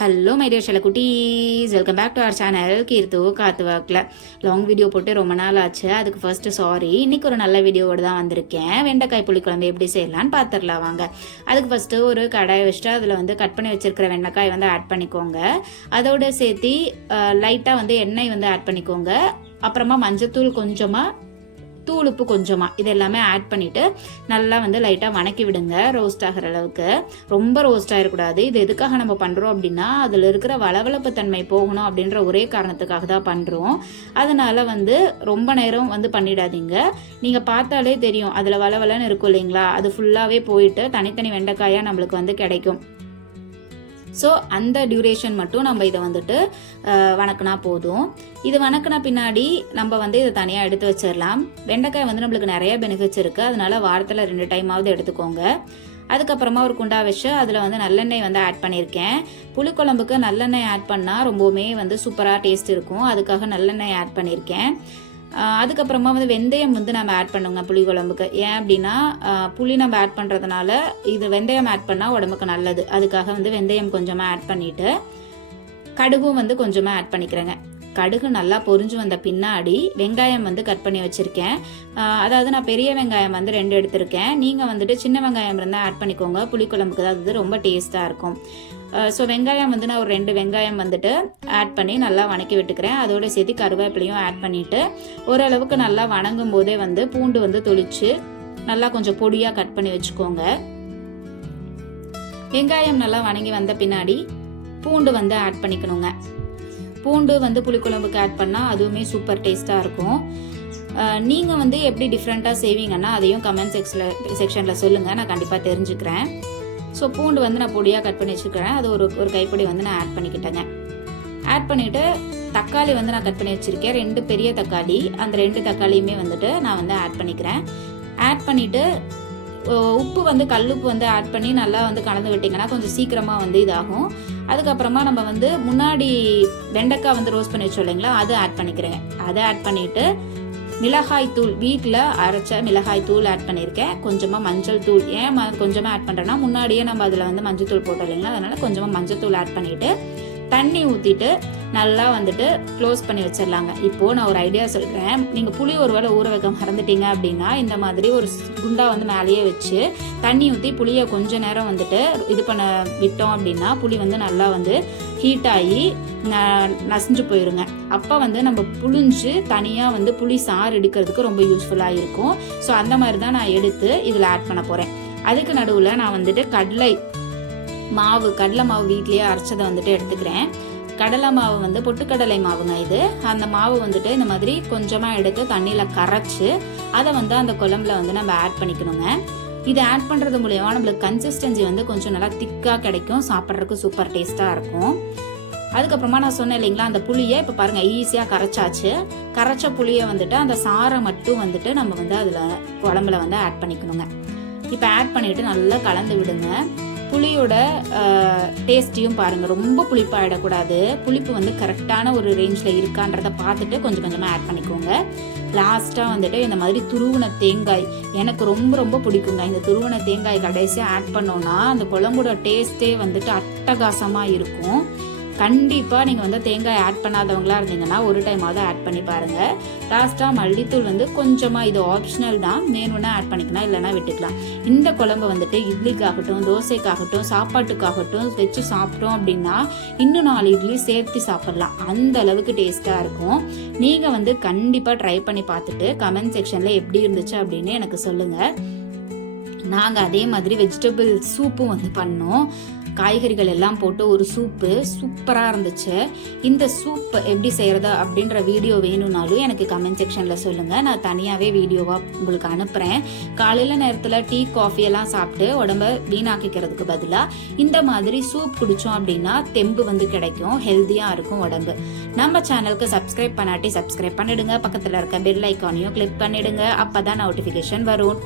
Hello my dear சில குட்டீஸ் welcome back to our channel கீர்த்து காத்து வாக்கில் லாங் வீடியோ போட்டு ரொம்ப நாள் ஆச்சு. அதுக்கு ஃபஸ்ட்டு சாரி இன்னைக்கு ஒரு நல்ல வீடியோவோடு தான் வந்திருக்கேன். வெண்டைக்காய் புளிக்குழம்பு எப்படி செய்யலான்னு பார்த்துடலாம் வாங்க. அதுக்கு ஃபஸ்ட்டு ஒரு கடாயை வச்சுட்டு அதில் வந்து கட் பண்ணி வச்சிருக்கிற வெண்டைக்காய் வந்து ஆட் பண்ணிக்கோங்க. அதோடு சேர்த்து லைட்டாக வந்து எண்ணெய் வந்து ஆட் பண்ணிக்கோங்க. அப்புறமா மஞ்சத்தூள் கொஞ்சமாக தூள் உப்பு கொஞ்சமாக இது எல்லாமே ஆட் பண்ணிவிட்டு நல்லா வந்து லைட்டாக வணக்கி விடுங்க ரோஸ்ட் ஆகிற அளவுக்கு. ரொம்ப ரோஸ்ட் ஆகிடக்கூடாது இது எதுக்காக நம்ம பண்ணுறோம் அப்படின்னா அதில் இருக்கிற வளவளப்பு தன்மை போகணும் அப்படின்ற ஒரே காரணத்துக்காக தான் பண்ணுறோம் அதனால் வந்து ரொம்ப நேரம் வந்து பண்ணிடாதீங்க. நீங்கள் பார்த்தாலே தெரியும் அதில் வளவலன்னு இருக்கும் இல்லைங்களா? அது ஃபுல்லாகவே போயிட்டு தனித்தனி வெண்டைக்காயாக நம்மளுக்கு வந்து கிடைக்கும். ஸோ அந்த டியூரேஷன் மட்டும் நம்ம இதை வந்துட்டு வணக்கினா போதும். இது வணக்கின பின்னாடி நம்ம வந்து இதை தனியாக எடுத்து வச்சிடலாம் வெண்டைக்காய் வந்து நம்மளுக்கு நிறைய பெனிஃபிட்ஸ் இருக்குது அதனால வாரத்தில் ரெண்டு டைமாவது எடுத்துக்கோங்க. அதுக்கப்புறமா ஒரு குண்டா வச்சு அதில் வந்து நல்லெண்ணெய் வந்து ஆட் பண்ணியிருக்கேன். புளிக்குழம்புக்கு நல்லெண்ணெய் ஆட் பண்ணால் ரொம்பவுமே வந்து சூப்பராக டேஸ்ட் இருக்கும். அதுக்காக நல்லெண்ணெய் ஆட் பண்ணியிருக்கேன். அதுக்கப்புறமா வந்து வெந்தயம் வந்து நம்ம ஆட் பண்ணுங்க புளி குழம்புக்கு. ஏன் அப்படின்னா புளி நம்ம ஆட் பண்ணுறதுனால இது வெந்தயம் ஆட் பண்ணால் உடம்புக்கு நல்லது. அதுக்காக வந்து வெந்தயம் கொஞ்சமாக ஆட் பண்ணிவிட்டு கடுகும் வந்து கொஞ்சமாக ஆட் பண்ணிக்கிறேங்க. கடுகு நல்லா பொறிஞ்சு வந்த பின்னாடி வெங்காயம் வந்து கட் பண்ணி வச்சுருக்கேன். அதாவது நான் பெரிய வெங்காயம் வந்து ரெண்டு எடுத்திருக்கேன். நீங்கள் வந்துட்டு சின்ன வெங்காயம் இருந்தால் ஆட் பண்ணிக்கோங்க. புளிக்குழம்புக்கு தான் அது ரொம்ப டேஸ்ட்டாக இருக்கும். ஸோ வெங்காயம் வந்து நான் ஒரு ரெண்டு வெங்காயம் வந்துட்டு ஆட் பண்ணி நல்லா வணக்கி விட்டுக்கிறேன். அதோட சேர்த்து கருவேப்பிலையும் ஆட் பண்ணிவிட்டு ஓரளவுக்கு நல்லா வணங்கும் போதே வந்து பூண்டு வந்து தொளிச்சு நல்லா கொஞ்சம் பொடியாக கட் பண்ணி வச்சுக்கோங்க. வெங்காயம் நல்லா வணங்கி வந்த பின்னாடி பூண்டு வந்து ஆட் பண்ணிக்கணுங்க. பூண்டு வந்து புளிக்குழம்புக்கு ஆட் பண்ணால் அதுவுமே சூப்பர் டேஸ்ட்டாக இருக்கும். நீங்கள் வந்து எப்படி டிஃப்ரெண்ட்டாக செய்வீங்கன்னா அதையும் கமெண்ட் செக்ஷனில் செக்ஷனில் சொல்லுங்கள் நான் கண்டிப்பாக தெரிஞ்சுக்கிறேன். ஸோ பூண்டு வந்து நான் பொடியாக கட் பண்ணி வச்சுருக்கிறேன் அது ஒரு ஒரு கைப்பொடி வந்து நான் ஆட் பண்ணிக்கிட்டேங்க. ஆட் பண்ணிவிட்டு தக்காளி வந்து நான் கட் பண்ணி வச்சுருக்கேன். ரெண்டு பெரிய தக்காளி. அந்த ரெண்டு தக்காளியுமே வந்துட்டு நான் வந்து ஆட் பண்ணிக்கிறேன். ஆட் பண்ணிவிட்டு உப்பு வந்து கல்லுப்பு வந்து ஆட் பண்ணி நல்லா வந்து கலந்து விட்டிங்கன்னா கொஞ்சம் சீக்கிரமாக வந்து இதாகும். அதுக்கப்புறமா நம்ம வந்து முன்னாடி வெண்டைக்காய் வந்து ரோஸ்ட் பண்ணி வச்சோம் இல்லைங்களா அதை ஆட் பண்ணிக்கிறேன். அதை ஆட் பண்ணிவிட்டு மிளகாய் தூள் வீட்டில் அரைச்ச மிளகாய் தூள் ஆட் பண்ணியிருக்கேன். கொஞ்சமாக மஞ்சள் தூள் ஏன் கொஞ்சமாக ஆட் பண்ணுறேன்னா முன்னாடியே நம்ம அதில் வந்து மஞ்சள் தூள் போட்டோம் இல்லைங்களா அதனால் கொஞ்சமாக மஞ்சள் தூள் ஆட் பண்ணிவிட்டு தண்ணி ஊற்றிட்டு நல்லா வந்துட்டு க்ளோஸ் பண்ணி வச்சிடலாங்க. இப்போது நான் ஒரு ஐடியா சொல்கிறேன் நீங்கள் புளி ஒரு வேளை ஊற வைக்க மறந்துட்டீங்க அப்படின்னா இந்த மாதிரி ஒரு குண்டா வந்து மேலேயே வச்சு தண்ணி ஊற்றி புளியை கொஞ்ச நேரம் வந்துட்டு இது பண்ண விட்டோம் அப்படின்னா புளி வந்து நல்லா வந்து ஹீட் ஆகி நசிஞ்சு போயிருங்க. அப்போ வந்து நம்ம புளிஞ்சு தனியாக வந்து புளி சாறு எடுக்கிறதுக்கு ரொம்ப யூஸ்ஃபுல்லாக இருக்கும். ஸோ அந்த மாதிரி தான் நான் எடுத்து இதில் ஆட் பண்ண போகிறேன் அதுக்கு நடுவில் நான் வந்துட்டு கடலை மாவு கடலை மாவு வீட்லேயே அரைச்சதை வந்துட்டு எடுத்துக்கிறேன். கடலை மாவு வந்து பொட்டுக்கடலை மாவுங்க இது. அந்த மாவு வந்துட்டு இந்த மாதிரி கொஞ்சமாக எடுத்து தண்ணியில் கரைச்சி அதை வந்து அந்த குழம்புல வந்து நம்ம ஆட் பண்ணிக்கணுங்க. இது ஆட் பண்ணுறது மூலயமா நம்மளுக்கு கன்சிஸ்டன்சி வந்து கொஞ்சம் நல்லா திக்காக கிடைக்கும். சாப்பிட்றதுக்கு சூப்பர் டேஸ்ட்டாக இருக்கும். அதுக்கப்புறமா நான் சொன்னேன் இல்லைங்களா அந்த புளியை இப்போ பாருங்கள் ஈஸியாக கரைச்சாச்சு. கரைச்ச புளியை வந்துட்டு அந்த சாரை மட்டும் வந்துட்டு நம்ம வந்து அதில் குழம்புல வந்து ஆட் பண்ணிக்கணுங்க. இப்போ ஆட் பண்ணிவிட்டு நல்லா கலந்து விடுங்க. புளியோட டேஸ்ட்டையும் பாருங்கள் ரொம்ப புளிப்பாயிடக்கூடாது. புளிப்பு வந்து கரெக்டான ஒரு ரேஞ்சில் இருக்கான்றதை பார்த்துட்டு கொஞ்சம் கொஞ்சமாக ஆட் பண்ணிக்கோங்க. லாஸ்ட்டாக வந்துட்டு இந்த மாதிரி துருவன தேங்காய். எனக்கு ரொம்ப ரொம்ப பிடிக்குங்க. இந்த துருவன தேங்காய் கடைசியாக ஆட் பண்ணோன்னா அந்த குழம்போட டேஸ்ட்டே வந்துட்டு அட்டகாசமாக இருக்கும். கண்டிப்பாக நீங்கள் வந்து தேங்காய் ஆட் பண்ணாதவங்களா இருந்தீங்கன்னா ஒரு டைமாவது ஆட் பண்ணி பாருங்கள் லாஸ்ட்டாக மல்லித்தூள் வந்து கொஞ்சமாக இது ஆப்ஷனல் தான். வேணும்னா ஆட் பண்ணிக்கலாம் இல்லைனா விட்டுக்கலாம். இந்த குழம்பு வந்துட்டு இட்லிக்காகட்டும் தோசைக்காகட்டும் சாப்பாட்டுக்காகட்டும் வச்சு சாப்பிட்டோம் அப்படின்னா இன்னும் நாலு இட்லி சேர்த்து சாப்பிட்லாம். அந்த அளவுக்கு டேஸ்ட்டாக இருக்கும். நீங்கள் வந்து கண்டிப்பாக ட்ரை பண்ணி பார்த்துட்டு கமெண்ட் செக்ஷனில் எப்படி இருந்துச்சு அப்படின்னு எனக்கு சொல்லுங்கள் நாங்கள் அதே மாதிரி வெஜிடபிள் சூப்பும் வந்து பண்ணோம். காய்கறிகள் எல்லாம் போட்டு ஒரு சூப்பு சூப்பராக இருந்துச்சு. இந்த சூப் எப்படி செய்கிறதா அப்படின்ற வீடியோ வேணும்னாலும் எனக்கு கமெண்ட் செக்ஷனில் சொல்லுங்கள் நான் தனியாகவே வீடியோவாக உங்களுக்கு அனுப்புகிறேன் காலையில் நேரத்தில் டீ காஃபி எல்லாம் சாப்பிட்டு உடம்ப வீணாக்கிக்கிறதுக்கு பதிலாக இந்த மாதிரி சூப் குடித்தோம் அப்படின்னா தெம்பு வந்து கிடைக்கும் ஹெல்த்தியாக இருக்கும் உடம்பு. நம்ம சேனலுக்கு சப்ஸ்கிரைப் பண்ணாட்டி சப்ஸ்கிரைப் பண்ணிடுங்க. பக்கத்தில் இருக்க பெல் ஐக்கானையும் கிளிக் பண்ணிடுங்க. அப்போ தான் நோட்டிஃபிகேஷன் வரும்.